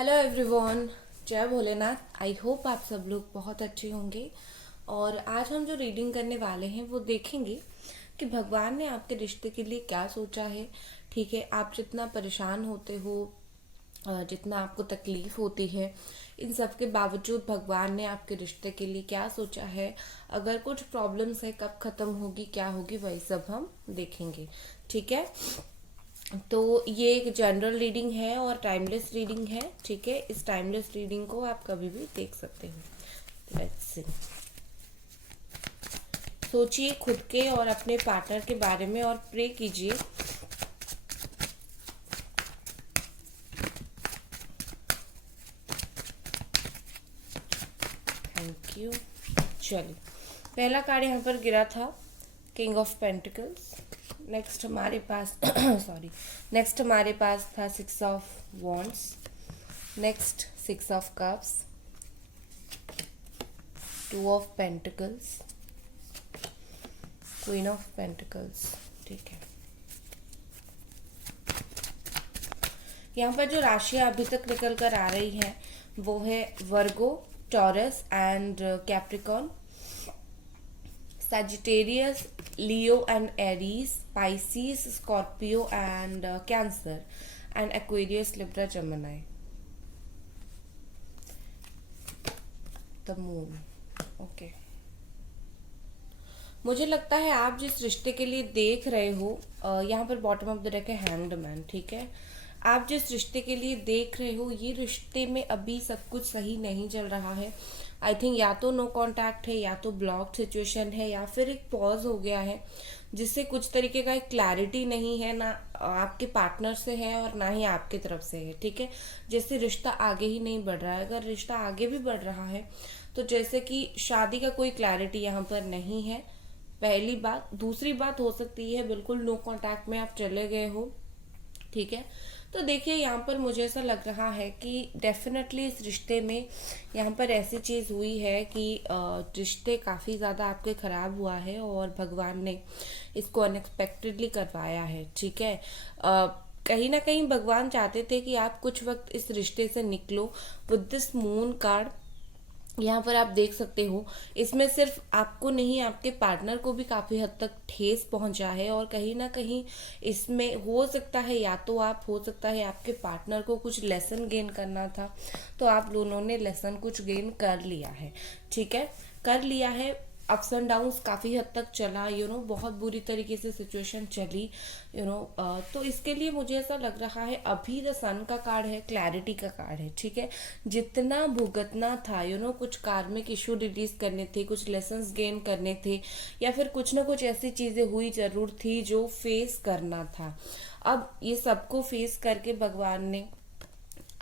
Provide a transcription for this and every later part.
Hello everyone, जय Bholenath. I hope आप सब लोग बहुत अच्छे होंगे। और आज हम जो रीडिंग करने वाले हैं वो देखेंगे कि भगवान ने आपके रिश्ते के लिए क्या सोचा है। ठीक है, आप जितना परेशान होते हो, जितना आपको तकलीफ होती है, इन सब के बावजूद भगवान ने आपके रिश्ते के लिए क्या सोचा है। अगर कुछ प्रॉब्लम्स है, कब ख़त्म होगी, क्या होगी, वही सब हम देखेंगे। ठीक है, तो ये एक जनरल रीडिंग है और टाइमलेस रीडिंग है। ठीक है, इस टाइमलेस रीडिंग को आप कभी भी देख सकते हो। Let's see. सोचिए खुद के और अपने पार्टनर के बारे में और प्रे कीजिए। Thank you. चलिए, पहला कार्ड यहाँ पर गिरा था किंग ऑफ पेंटिकल्स। नेक्स्ट हमारे पास सॉरी, नेक्स्ट हमारे पास था six of wands. Next six of cups, two of pentacles, queen of pentacles. ठीक है, यहाँ पर जो राशियाँ अभी तक निकल कर आ रही हैं वो है Virgo, Taurus and Capricorn, Sagittarius, Leo and Aries, Pisces, Scorpio and Cancer, and Aquarius, Libra, Gemini. The Moon. Okay. मुझे लगता है आप जिस रिश्ते के लिए देख रहे हो, यहाँ पर बॉटम ऑफ द डेक है हैंग्ड मैन। ठीक है, आप जिस रिश्ते के लिए देख रहे हो, ये रिश्ते में अभी सब कुछ सही नहीं चल रहा है। आई थिंक या तो नो कांटेक्ट है, या तो ब्लॉक सिचुएशन है, या फिर एक पॉज हो गया है जिससे कुछ तरीके का एक क्लैरिटी नहीं है, ना आपके पार्टनर से है और ना ही आपकी तरफ से है। ठीक है, जैसे रिश्ता आगे ही नहीं बढ़ रहा है। अगर रिश्ता आगे भी बढ़ रहा है तो जैसे कि शादी का कोई क्लैरिटी यहाँ पर नहीं है, पहली बात। दूसरी बात हो सकती है बिल्कुल नो कांटेक्ट में आप चले गए हो। ठीक है, तो देखिए यहाँ पर मुझे ऐसा लग रहा है कि डेफिनेटली इस रिश्ते में यहाँ पर ऐसी चीज़ हुई है कि रिश्ते काफ़ी ज़्यादा आपके ख़राब हुआ है और भगवान ने इसको अनएक्सपेक्टेडली करवाया है। ठीक है, कहीं ना कहीं भगवान चाहते थे कि आप कुछ वक्त इस रिश्ते से निकलो। विद दिस मून कार्ड यहाँ पर आप देख सकते हो, इसमें सिर्फ आपको नहीं, आपके पार्टनर को भी काफी हद तक ठेस पहुंचा है। और कहीं ना कहीं इसमें हो सकता है, या तो आप, हो सकता है आपके पार्टनर को कुछ लेसन गेन करना था, तो आप दोनों ने लेसन कुछ गेन कर लिया है। ठीक है, कर लिया है। अप्स एंड डाउन्स काफ़ी हद तक चला, बहुत बुरी तरीके से सिचुएशन चली, तो इसके लिए मुझे ऐसा लग रहा है अभी द सन का कार्ड है, क्लैरिटी का कार्ड है। ठीक है, जितना भुगतना था, कुछ कार्मिक इशू रिलीज करने थे, कुछ लेसन्स गेन करने थे, या फिर कुछ ना कुछ ऐसी चीज़ें हुई जरूर थी जो फेस करना था। अब ये सबको फेस करके भगवान ने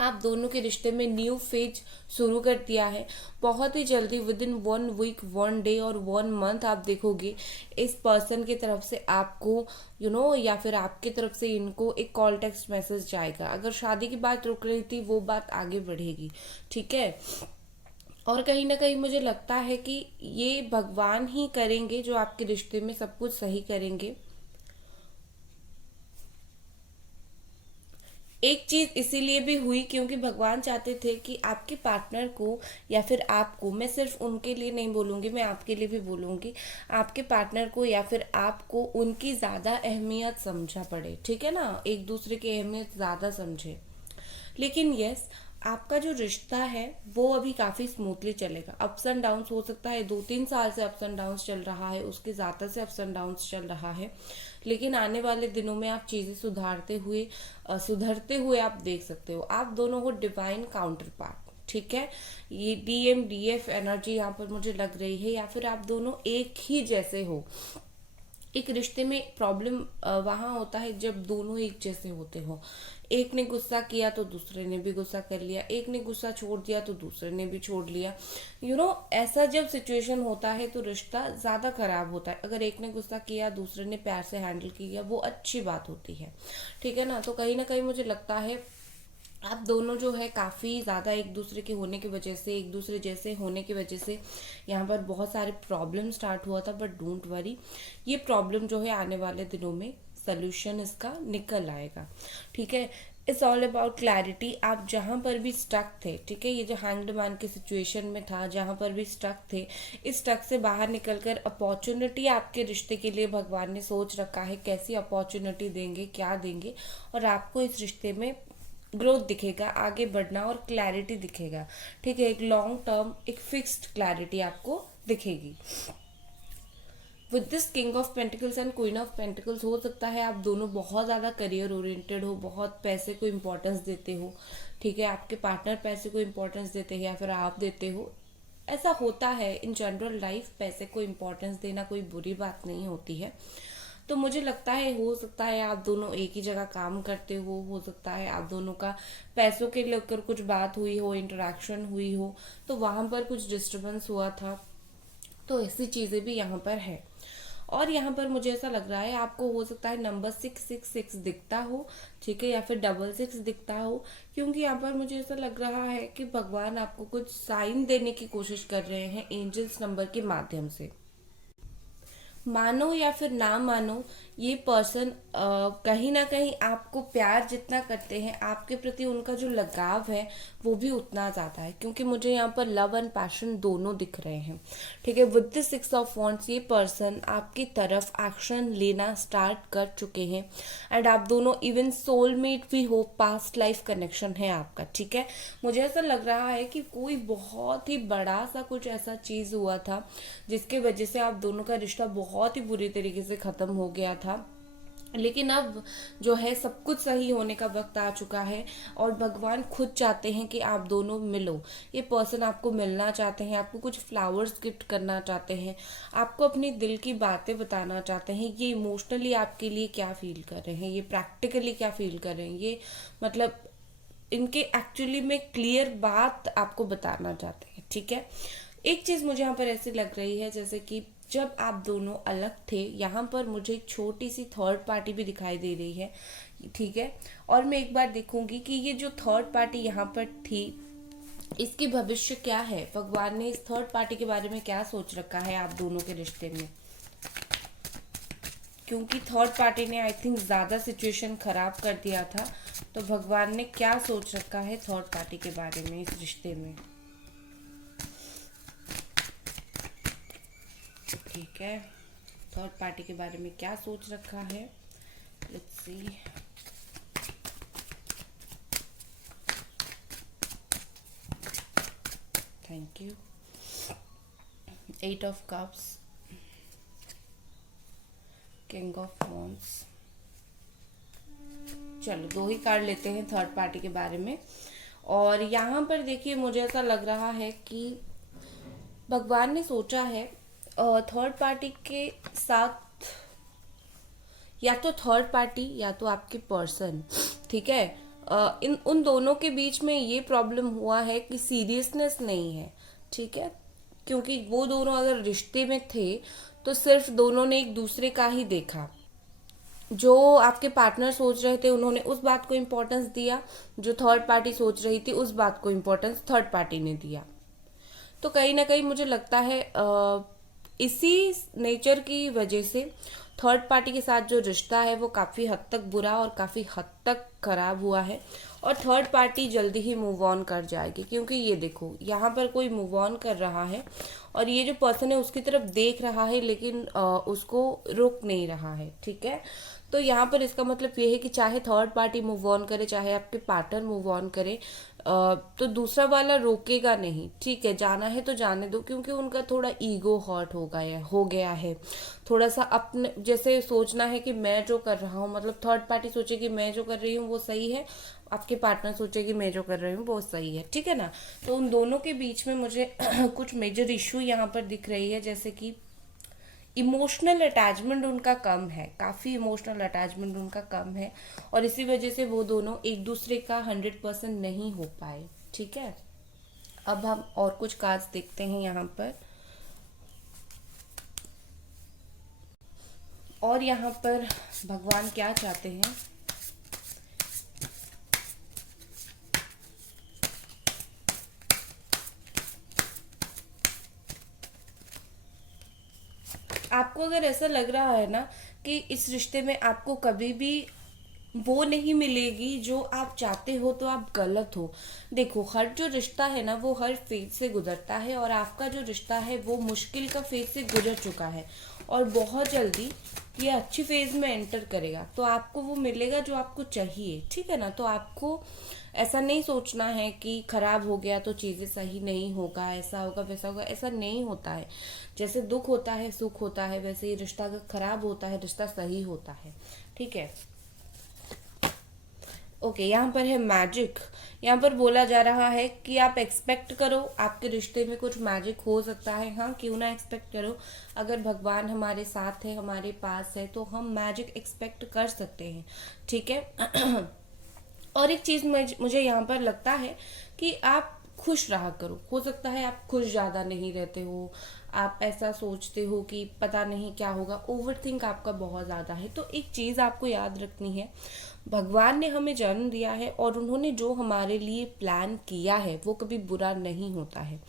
आप दोनों के रिश्ते में न्यू फेज शुरू कर दिया है। बहुत ही जल्दी, विद इन 1 वीक, 1 डे और 1 मंथ आप देखोगे इस पर्सन की तरफ से आपको या फिर आपकी तरफ से इनको एक कॉल टेक्स्ट मैसेज जाएगा। अगर शादी की बात रुक रही थी, वो बात आगे बढ़ेगी। ठीक है, और कहीं ना कहीं मुझे लगता है कि ये भगवान ही करेंगे जो आपके रिश्ते में सब कुछ सही करेंगे। एक चीज इसीलिए भी हुई क्योंकि भगवान चाहते थे कि आपके पार्टनर को या फिर आपको, मैं सिर्फ उनके लिए नहीं बोलूंगी, मैं आपके लिए भी बोलूंगी, आपके पार्टनर को या फिर आपको उनकी ज्यादा अहमियत समझा पड़े। ठीक है ना, एक दूसरे की अहमियत ज्यादा समझे। लेकिन यस, आपका जो रिश्ता है वो अभी काफी स्मूथली चलेगा। अप्स एंड डाउन्स हो सकता है, 2-3 साल से अप्स एंड डाउन्स चल रहा है, उसके ज्यादा से अप्स एंड डाउन्स चल रहा है, लेकिन आने वाले दिनों में आप चीजें सुधरते हुए आप देख सकते हो। आप दोनों हो डिवाइन काउंटर पार्ट। ठीक है, ये DMDF एनर्जी यहाँ पर मुझे लग रही है, या फिर आप दोनों एक ही जैसे हो। एक रिश्ते में प्रॉब्लम वहां होता है जब दोनों एक जैसे होते हो। एक ने गुस्सा किया तो दूसरे ने भी गुस्सा कर लिया, एक ने गुस्सा छोड़ दिया तो दूसरे ने भी छोड़ लिया। ऐसा जब सिचुएशन होता है तो रिश्ता ज्यादा खराब होता है। अगर एक ने गुस्सा किया, दूसरे ने प्यार से हैंडल किया, वो अच्छी बात होती है। ठीक है ना, तो कहीं ना कहीं मुझे लगता है आप दोनों जो है काफ़ी ज़्यादा एक दूसरे के होने की वजह से, एक दूसरे जैसे होने की वजह से यहाँ पर बहुत सारे प्रॉब्लम स्टार्ट हुआ था। बट डोंट वरी, ये प्रॉब्लम जो है आने वाले दिनों में सोल्यूशन इसका निकल आएगा। ठीक है, इट्स ऑल अबाउट क्लैरिटी। आप जहाँ पर भी स्टक थे, ठीक है, ये जो हैंग्ड मैन की सिचुएशन में था, जहाँ पर भी स्टक थे, इस स्टक से बाहर निकलकर अपॉर्चुनिटी आपके रिश्ते के लिए भगवान ने सोच रखा है, कैसी अपॉर्चुनिटी देंगे, क्या देंगे, और आपको इस रिश्ते में ग्रोथ दिखेगा, आगे बढ़ना और क्लैरिटी दिखेगा, ठीक है, एक लॉन्ग टर्म, एक फिक्स्ड क्लैरिटी आपको दिखेगी। With this king of pentacles and queen of pentacles, हो सकता है आप दोनों बहुत ज़्यादा करियर ओरिएंटेड हो, बहुत पैसे को इम्पोर्टेंस देते हो, ठीक है, आपके पार्टनर पैसे को इम्पोर्टेंस देते हैं या फिर आप देते हो। ऐसा होता है इन जनरल लाइफ, पैसे को इम्पोर्टेंस देना कोई बुरी बात नहीं होती है। तो मुझे लगता है हो सकता है आप दोनों एक ही जगह काम करते हो सकता है आप दोनों का पैसों के लेकर कुछ बात हुई हो, इंटरेक्शन हुई हो, तो वहां पर कुछ डिस्टरबेंस हुआ था। तो ऐसी चीज़ें भी यहाँ पर है। और यहाँ पर मुझे ऐसा लग रहा है आपको हो सकता है नंबर 666 दिखता हो, ठीक है, या फिर 66 दिखता हो, क्योंकि यहाँ पर मुझे ऐसा लग रहा है कि भगवान आपको कुछ साइन देने की कोशिश कर रहे हैं एंजल्स नंबर के माध्यम से। मानो या फिर ना मानो, ये पर्सन कहीं ना कहीं आपको प्यार जितना करते हैं, आपके प्रति उनका जो लगाव है वो भी उतना ज़्यादा है, क्योंकि मुझे यहाँ पर लव एंड पैशन दोनों दिख रहे हैं, ठीक है। विद द 6 ऑफ वॉन्ड्स ये पर्सन आपकी तरफ एक्शन लेना स्टार्ट कर चुके हैं, एंड आप दोनों इवन सोलमेट भी हो, पास्ट लाइफ कनेक्शन है आपका, ठीक है। मुझे ऐसा लग रहा है कि कोई बहुत ही बड़ा सा कुछ ऐसा चीज़ हुआ था जिसके वजह से आप दोनों का रिश्ता बहुत ही बुरी तरीके से ख़त्म हो गया था, लेकिन अब जो है सब कुछ सही होने का वक्त आ चुका है, और भगवान खुद चाहते हैं कि आप दोनों मिलो। ये पर्सन आपको मिलना चाहते हैं, आपको कुछ फ्लावर्स गिफ्ट करना चाहते हैं, आपको अपनी दिल की बातें बताना चाहते हैं। ये इमोशनली आपके लिए क्या फील कर रहे हैं, ये प्रैक्टिकली क्या फील कर रहे हैं, ये मतलब इनके एक्चुअली में क्लियर बात आपको बताना चाहते हैं, ठीक है। एक चीज़ मुझे यहाँ पर ऐसी लग रही है जैसे कि जब आप दोनों अलग थे, यहाँ पर मुझे एक छोटी सी थर्ड पार्टी भी दिखाई दे रही है, ठीक है। और मैं एक बार देखूंगी कि ये जो थर्ड पार्टी यहाँ पर थी इसकी भविष्य क्या है, भगवान ने इस थर्ड पार्टी के बारे में क्या सोच रखा है आप दोनों के रिश्ते में, क्योंकि थर्ड पार्टी ने आई थिंक ज़्यादा सिचुएशन खराब कर दिया था। तो भगवान ने क्या सोच रखा है थर्ड पार्टी के बारे में इस रिश्ते में, ठीक है, थर्ड पार्टी के बारे में क्या सोच रखा है, let's see. Thank you. 8 of cups, king of wands. चलो 2 ही कार्ड लेते हैं थर्ड पार्टी के बारे में। और यहाँ पर देखिए मुझे ऐसा लग रहा है कि भगवान ने सोचा है थर्ड पार्टी के साथ, या तो थर्ड पार्टी या तो आपके पर्सन, ठीक है, इन उन दोनों के बीच में ये प्रॉब्लम हुआ है कि सीरियसनेस नहीं है, ठीक है, क्योंकि वो दोनों अगर रिश्ते में थे तो सिर्फ दोनों ने एक दूसरे का ही देखा। जो आपके पार्टनर सोच रहे थे उन्होंने उस बात को इम्पोर्टेंस दिया, जो थर्ड पार्टी सोच रही थी उस बात को इम्पोर्टेंस थर्ड पार्टी ने दिया। तो कहीं ना कहीं मुझे लगता है इसी नेचर की वजह से थर्ड पार्टी के साथ जो रिश्ता है वो काफ़ी हद तक बुरा और काफ़ी हद तक खराब हुआ है, और थर्ड पार्टी जल्दी ही मूव ऑन कर जाएगी, क्योंकि ये देखो यहाँ पर कोई मूव ऑन कर रहा है और ये जो पर्सन है उसकी तरफ देख रहा है लेकिन उसको रोक नहीं रहा है, ठीक है। तो यहाँ पर इसका मतलब ये है कि चाहे थर्ड पार्टी मूव ऑन करे, चाहे आपके पार्टनर मूव ऑन करे, तो दूसरा वाला रोकेगा नहीं, ठीक है, जाना है तो जाने दो, क्योंकि उनका थोड़ा ईगो हर्ट हो गया है, थोड़ा सा अपने जैसे सोचना है कि मैं जो कर रहा हूँ, मतलब थर्ड पार्टी सोचे कि मैं जो कर रही हूँ वो सही है, आपके पार्टनर सोचे कि मैं जो कर रही हूँ वो सही है, ठीक है ना। तो उन दोनों के बीच में मुझे कुछ मेजर इशू यहाँ पर दिख रही है, जैसे कि इमोशनल अटैचमेंट उनका कम है, काफ़ी इमोशनल अटैचमेंट उनका कम है, और इसी वजह से वो दोनों एक दूसरे का 100% नहीं हो पाए, ठीक है। अब हम और कुछ कार्ड्स देखते हैं यहाँ पर, और यहाँ पर भगवान क्या चाहते हैं। आपको अगर ऐसा लग रहा है ना कि इस रिश्ते में आपको कभी भी वो नहीं मिलेगी जो आप चाहते हो तो आप गलत हो। देखो, हर जो रिश्ता है ना वो हर फेज से गुजरता है, और आपका जो रिश्ता है वो मुश्किल का फेज से गुजर चुका है और बहुत जल्दी ये अच्छी फेज में एंटर करेगा। तो आपको वो मिलेगा जो आपको चाहिए, ठीक है ना। तो आपको ऐसा नहीं सोचना है कि खराब हो गया तो चीज़ें सही नहीं होगा, ऐसा होगा वैसा होगा, ऐसा नहीं होता है। जैसे दुख होता है सुख होता है, वैसे ही रिश्ता अगर खराब होता है रिश्ता सही होता है, ठीक है। ओके, यहाँ पर है मैजिक। यहाँ पर बोला जा रहा है कि आप एक्सपेक्ट करो, आपके रिश्ते में कुछ मैजिक हो सकता है। हाँ, क्यों ना एक्सपेक्ट करो, अगर भगवान हमारे साथ है, हमारे पास है, तो हम मैजिक एक्सपेक्ट कर सकते हैं, ठीक है। और एक चीज़ मुझे यहाँ पर लगता है कि आप खुश रहा करो। हो सकता है आप खुश ज़्यादा नहीं रहते हो, आप ऐसा सोचते हो कि पता नहीं क्या होगा, ओवर थिंक आपका बहुत ज़्यादा है। तो एक चीज़ आपको याद रखनी है, भगवान ने हमें जन्म दिया है और उन्होंने जो हमारे लिए प्लान किया है वो कभी बुरा नहीं होता है।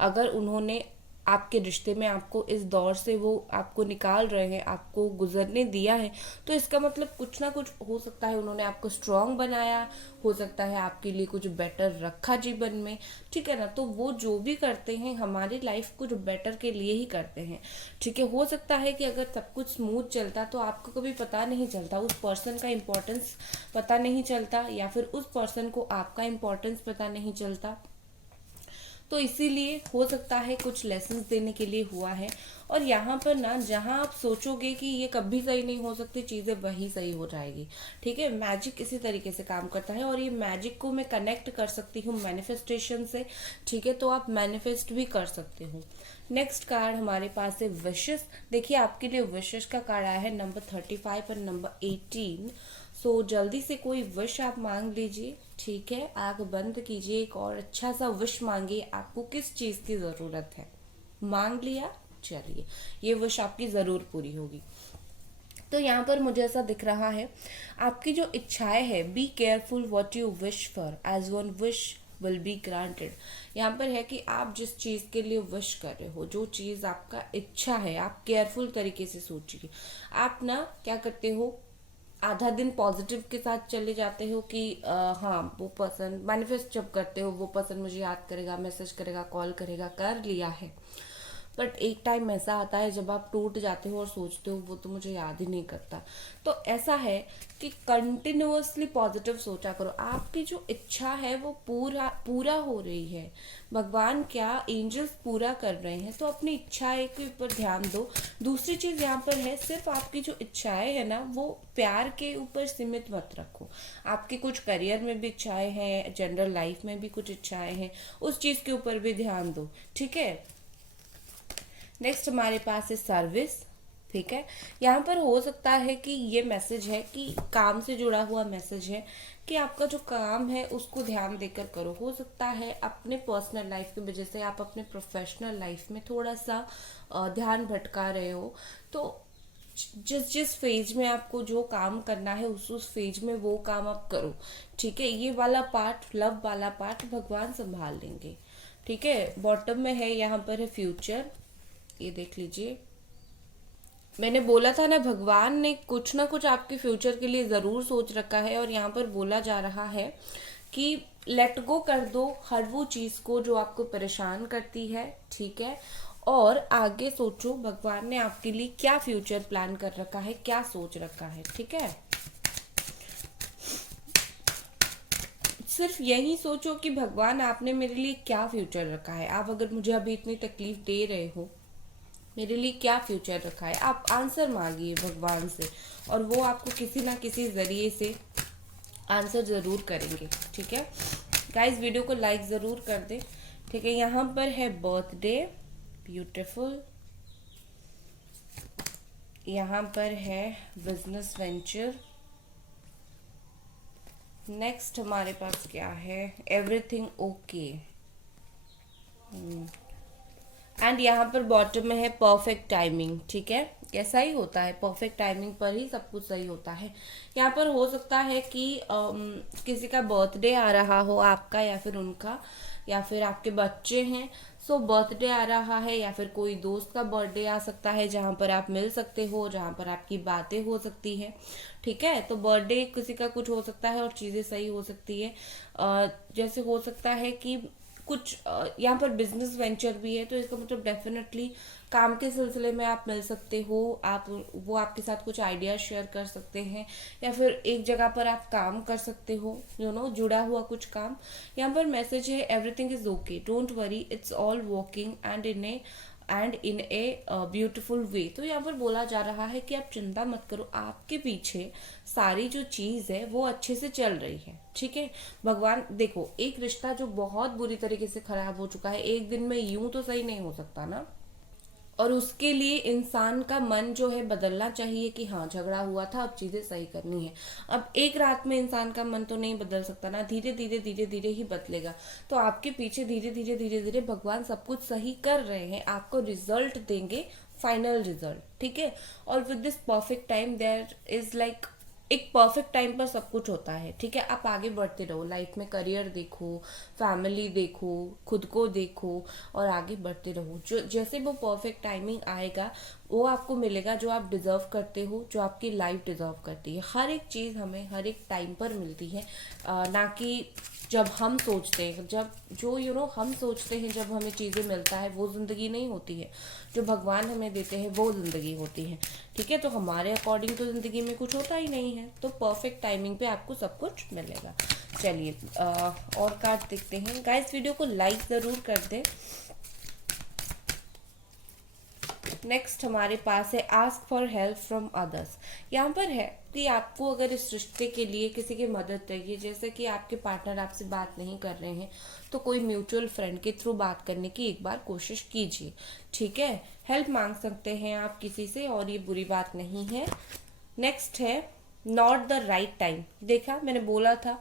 अगर उन्होंने आपके रिश्ते में आपको इस दौर से वो आपको निकाल रहे हैं, आपको गुजरने दिया है, तो इसका मतलब कुछ ना कुछ हो सकता है उन्होंने आपको स्ट्रांग बनाया, हो सकता है आपके लिए कुछ बेटर रखा जीवन में, ठीक है ना। तो वो जो भी करते हैं हमारी लाइफ कुछ बेटर के लिए ही करते हैं, ठीक है। हो सकता है कि अगर सब कुछ स्मूथ चलता तो आपको कभी पता नहीं चलता, उस पर्सन का इम्पोर्टेंस पता नहीं चलता, या फिर उस पर्सन को आपका इम्पोर्टेंस पता नहीं चलता। तो इसीलिए हो सकता है कुछ लेसन्स देने के लिए हुआ है। और यहाँ पर ना, जहाँ आप सोचोगे कि ये कभी सही नहीं हो सकती, चीज़ें वही सही हो जाएगी, ठीक है। मैजिक इसी तरीके से काम करता है, और ये मैजिक को मैं कनेक्ट कर सकती हूँ मैनिफेस्टेशन से, ठीक है। तो आप मैनिफेस्ट भी कर सकते हो। नेक्स्ट कार्ड हमारे पास है विशेस। देखिए, आपके लिए विशेस का कार्ड आया है नंबर 35 और नंबर 18। सो जल्दी से कोई विश आप मांग लीजिए, ठीक है। आंख बंद कीजिए, एक और अच्छा सा विश मांगिए। आपको किस चीज़ की ज़रूरत है, मांग लिया, चलिए ये विश आपकी ज़रूर पूरी होगी। तो यहाँ पर मुझे ऐसा दिख रहा है, आपकी जो इच्छाएं है, be careful what you wish for as one wish will be granted. यहाँ पर है कि आप जिस चीज़ के लिए विश कर रहे हो, जो चीज़ आपका इच्छा है, आप केयरफुल तरीके से सोचिए। आप ना क्या करते हो, आधा दिन पॉजिटिव के साथ चले जाते हो कि हाँ वो पर्सन, मैनिफेस्ट जब करते हो वो पर्सन मुझे याद करेगा, मैसेज करेगा, कॉल करेगा, कर लिया है। बट एक टाइम ऐसा आता है जब आप टूट जाते हो और सोचते हो वो तो मुझे याद ही नहीं करता। तो ऐसा है कि कंटिन्यूअसली पॉजिटिव सोचा करो। आपकी जो इच्छा है वो पूरा हो रही है, भगवान क्या एंजल्स पूरा कर रहे हैं, तो अपनी इच्छाएं के ऊपर ध्यान दो। दूसरी चीज यहाँ पर है, सिर्फ आपकी जो इच्छाएं है ना वो प्यार के ऊपर सीमित मत रखो। आपके कुछ करियर में भी इच्छाएं हैं, जनरल लाइफ में भी कुछ इच्छाएं हैं, उस चीज के ऊपर भी ध्यान दो, ठीक है। नेक्स्ट हमारे पास है सर्विस, ठीक है। यहाँ पर हो सकता है कि ये मैसेज है कि काम से जुड़ा हुआ मैसेज है कि आपका जो काम है उसको ध्यान देकर करो। हो सकता है अपने पर्सनल लाइफ की वजह से आप अपने प्रोफेशनल लाइफ में थोड़ा सा ध्यान भटका रहे हो। तो जिस फेज में आपको जो काम करना है उस फेज में वो काम आप करो, ठीक है। ये वाला पार्ट, लव वाला पार्ट भगवान संभाल लेंगे, ठीक है। बॉटम में है, यहाँ पर है फ्यूचर, ये देख लीजिए। मैंने बोला था ना, भगवान ने कुछ ना कुछ आपके फ्यूचर के लिए ज़रूर सोच रखा है। और यहाँ पर बोला जा रहा है कि लेट गो कर दो हर वो चीज़ को जो आपको परेशान करती है, ठीक है। और आगे सोचो भगवान ने आपके लिए क्या फ्यूचर प्लान कर रखा है, क्या सोच रखा है, ठीक है। सिर्फ यही सोचो कि भगवान आपने मेरे लिए क्या फ्यूचर रखा है। आप अगर मुझे अभी इतनी तकलीफ दे रहे हो, मेरे लिए क्या फ्यूचर रखा है, आप आंसर मांगिए भगवान से, और वो आपको किसी ना किसी जरिए से आंसर ज़रूर करेंगे, ठीक है। गाइस, वीडियो को लाइक ज़रूर कर दें, ठीक है। यहाँ पर है बर्थडे, ब्यूटीफुल। यहाँ पर है बिजनेस वेंचर। नेक्स्ट हमारे पास क्या है, एवरीथिंग ओके। एंड यहाँ पर बॉटम में है परफेक्ट टाइमिंग, ठीक है। ऐसा ही होता है, परफेक्ट टाइमिंग पर ही सब कुछ सही होता है। यहाँ पर हो सकता है कि किसी का बर्थडे आ रहा हो, आपका या फिर उनका, या फिर आपके बच्चे हैं, सो बर्थडे आ रहा है, या फिर कोई दोस्त का बर्थडे आ सकता है जहाँ पर आप मिल सकते हो, जहाँ पर आपकी बातें हो सकती है। ठीक है, तो बर्थडे किसी का कुछ हो सकता है और चीज़ें सही हो सकती है। जैसे हो सकता है कि कुछ यहाँ पर बिजनेस वेंचर भी है, तो इसका मतलब डेफिनेटली काम के सिलसिले में आप मिल सकते हो, आप वो आपके साथ कुछ आइडिया शेयर कर सकते हैं, या फिर एक जगह पर आप काम कर सकते हो, जुड़ा हुआ कुछ काम। यहाँ पर मैसेज है everything is okay, don't worry, it's all working and in a beautiful way. तो यहाँ पर बोला जा रहा है कि आप चिंता मत करो, आपके पीछे सारी जो चीज है वो अच्छे से चल रही है। ठीक है, भगवान देखो, एक रिश्ता जो बहुत बुरी तरीके से खराब हो चुका है, एक दिन में यूं तो सही नहीं हो सकता ना, और उसके लिए इंसान का मन जो है बदलना चाहिए कि हाँ झगड़ा हुआ था, अब चीजें सही करनी है। अब एक रात में इंसान का मन तो नहीं बदल सकता ना, धीरे धीरे धीरे धीरे ही बदलेगा। तो आपके पीछे धीरे धीरे धीरे धीरे भगवान सब कुछ सही कर रहे हैं, आपको रिजल्ट देंगे, फाइनल रिजल्ट। ठीक है, और with this perfect time there is like, एक परफेक्ट टाइम पर सब कुछ होता है। ठीक है, आप आगे बढ़ते रहो लाइफ में, करियर देखो, फैमिली देखो, खुद को देखो और आगे बढ़ते रहो। जो जैसे वो परफेक्ट टाइमिंग आएगा वो आपको मिलेगा जो आप डिजर्व करते हो, जो आपकी लाइफ डिजर्व करती है। हर एक चीज़ हमें हर एक टाइम पर मिलती है, ना कि जब हम सोचते हैं, जब जो हम सोचते हैं जब हमें चीज़ें मिलता है वो ज़िंदगी नहीं होती है, जो भगवान हमें देते हैं वो ज़िंदगी होती है। ठीक है, तो हमारे अकॉर्डिंग तो ज़िंदगी में कुछ होता ही नहीं है, तो परफेक्ट टाइमिंग पे आपको सब कुछ मिलेगा। चलिए और कार्ड देखते हैं गाइस, वीडियो को लाइक ज़रूर कर दें। नेक्स्ट हमारे पास है ask for help from others. यहाँ पर है कि आपको अगर इस रिश्ते के लिए किसी की मदद चाहिए, जैसे कि आपके पार्टनर आपसे बात नहीं कर रहे हैं, तो कोई म्यूचुअल फ्रेंड के थ्रू बात करने की एक बार कोशिश कीजिए। ठीक है, हेल्प मांग सकते हैं आप किसी से और ये बुरी बात नहीं है। नेक्स्ट है नॉट द राइट टाइम। देखा, मैंने बोला था,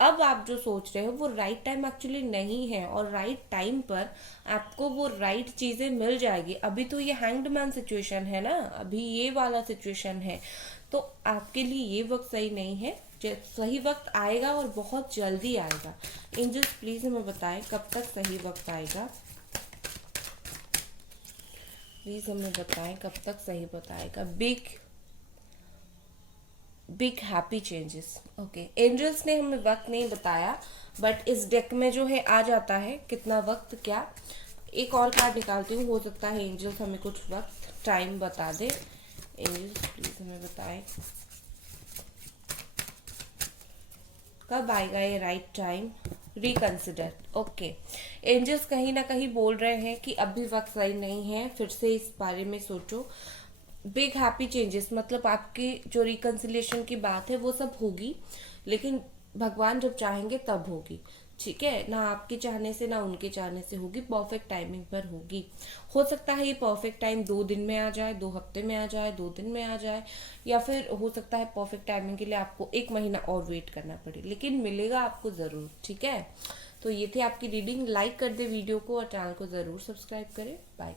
अब आप जो सोच रहे हो वो राइट टाइम एक्चुअली नहीं है, और राइट टाइम पर आपको वो राइट चीजें मिल जाएगी। अभी तो ये हैंग्ड मैन सिचुएशन है ना, अभी ये वाला सिचुएशन है, तो आपके लिए ये वक्त सही नहीं है। सही वक्त आएगा और बहुत जल्दी आएगा। एंजल्स प्लीज हमें बताएं कब तक सही वक्त आएगा, प्लीज हमें बताएं कब तक सही वक्त आएगा। Big happy changes. Okay, angels ने हमें वक्त नहीं बताया, बट इस डेक में जो है आ जाता है कितना वक्त क्या। एक और कार्ड निकालती हूँ, हो सकता है एंजल्स हमें कुछ वक्त टाइम बता दे। एंजल्स प्लीज हमें बताएं कब आएगा ये right time. Reconsider. Okay, angels कहीं ना कहीं बोल रहे हैं कि अभी वक्त सही नहीं है, फिर से इस बारे में सोचो। बिग हैप्पी चेंजेस मतलब आपकी जो रिकंसिलिएशन की बात है वो सब होगी, लेकिन भगवान जब चाहेंगे तब होगी। ठीक है, ना आपके चाहने से ना उनके चाहने से होगी, परफेक्ट टाइमिंग पर होगी। हो सकता है ये परफेक्ट टाइम 2 दिन में आ जाए, 2 हफ्ते में आ जाए, 2 दिन में आ जाए, या फिर हो सकता है परफेक्ट टाइमिंग के लिए आपको 1 महीना और वेट करना पड़े, लेकिन मिलेगा आपको जरूर। ठीक है, तो ये थे आपकी रीडिंग। लाइक कर दे वीडियो को और चैनल को जरूर सब्सक्राइब करें। बाय।